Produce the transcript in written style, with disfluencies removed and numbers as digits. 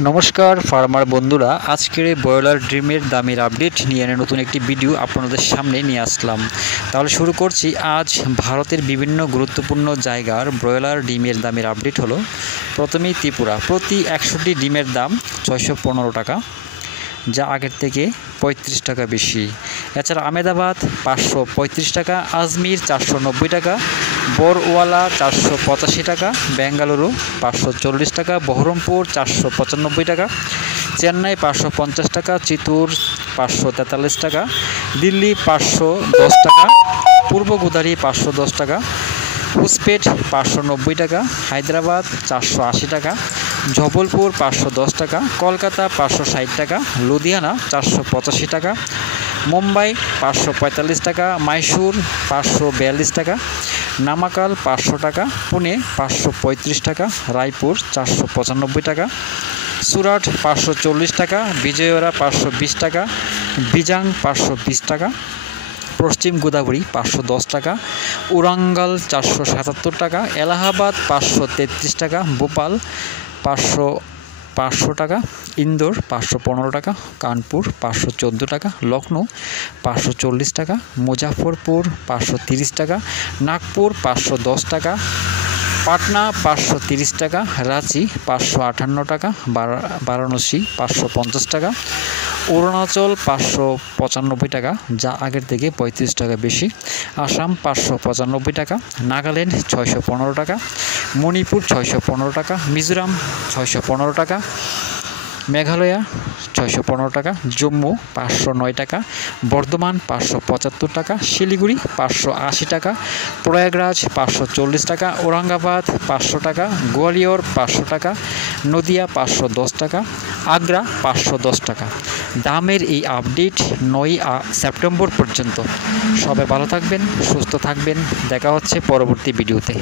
নমস্কার ফার্মার বন্ধুরা, আজকের ব্রয়লার ডিমের দামের আপডেট নিয়ে নতুন একটি ভিডিও আপনাদের সামনে নিয়ে আসলাম। তাহলে শুরু করছি। আজ ভারতের বিভিন্ন গুরুত্বপূর্ণ জায়গার ব্রয়লার ডিমের দামের আপডেট হলো। প্রথমেই ত্রিপুরা, প্রতি 100টি ডিমের দাম 615 টাকা, যা আগের থেকে 35 টাকা বেশি। এছাড়া আহমেদাবাদ 535 টাকা, আজমির 490 টাকা, বরওয়ালা 485 টাকা, বেঙ্গালুরু 540 টাকা, বহরমপুর 495 টাকা, চেন্নাই 550 টাকা, চিত্তুর 543 টাকা, দিল্লি 510 টাকা, পূর্ব গোদারি 510 টাকা, হুসপেট 590 টাকা, হায়দ্রাবাদ 480 টাকা, জবলপুর 510 টাকা, কলকাতা 560 টাকা, লুধিয়ানা 485 টাকা, মুম্বাই 545 টাকা, মাইসুর 542 টাকা, নামাকাল 500 টাকা, পুনে 535 টাকা, রায়পুর 495 টাকা, সুরাট 540 টাকা, বিজয়ওয়াড়া 520 টাকা, বিজাং 520 টাকা, পশ্চিম গোদাবরী 510 টাকা, ওরাঙ্গাল 477 টাকা, এলাহাবাদ 533 টাকা, ভোপাল 500 টাকা, ইন্দোর 515 টাকা, কানপুর 514 টাকা, লখনৌ 540 টাকা, মুজাফরপুর 530 টাকা, নাগপুর 510 টাকা, পাটনা 530 টাকা, রাঁচি 558 টাকা, বারাণসী 550 টাকা, অরুণাচল 595 টাকা, যা আগের থেকে 35 টাকা বেশি, আসাম 595 টাকা, নাগাল্যান্ড 615 টাকা, মণিপুর 615 টাকা, মিজোরাম 615 টাকা, মেঘালয় 615 টাকা, জম্মু 509 টাকা, বর্ধমান 575 টাকা, শিলিগুড়ি 580 টাকা, প্রয়াগরাজ 540 টাকা, ঔরঙ্গাবাদ 500 টাকা, গোয়ালিয়র 500 টাকা, নদিয়া 510 টাকা, আগ্রা 510 টাকা। দামের এই আপডেট 9 সেপ্টেম্বর পর্যন্ত। সবাই ভালো থাকবেন, সুস্থ থাকবেন। দেখা হচ্ছে পরবর্তী ভিডিওতে।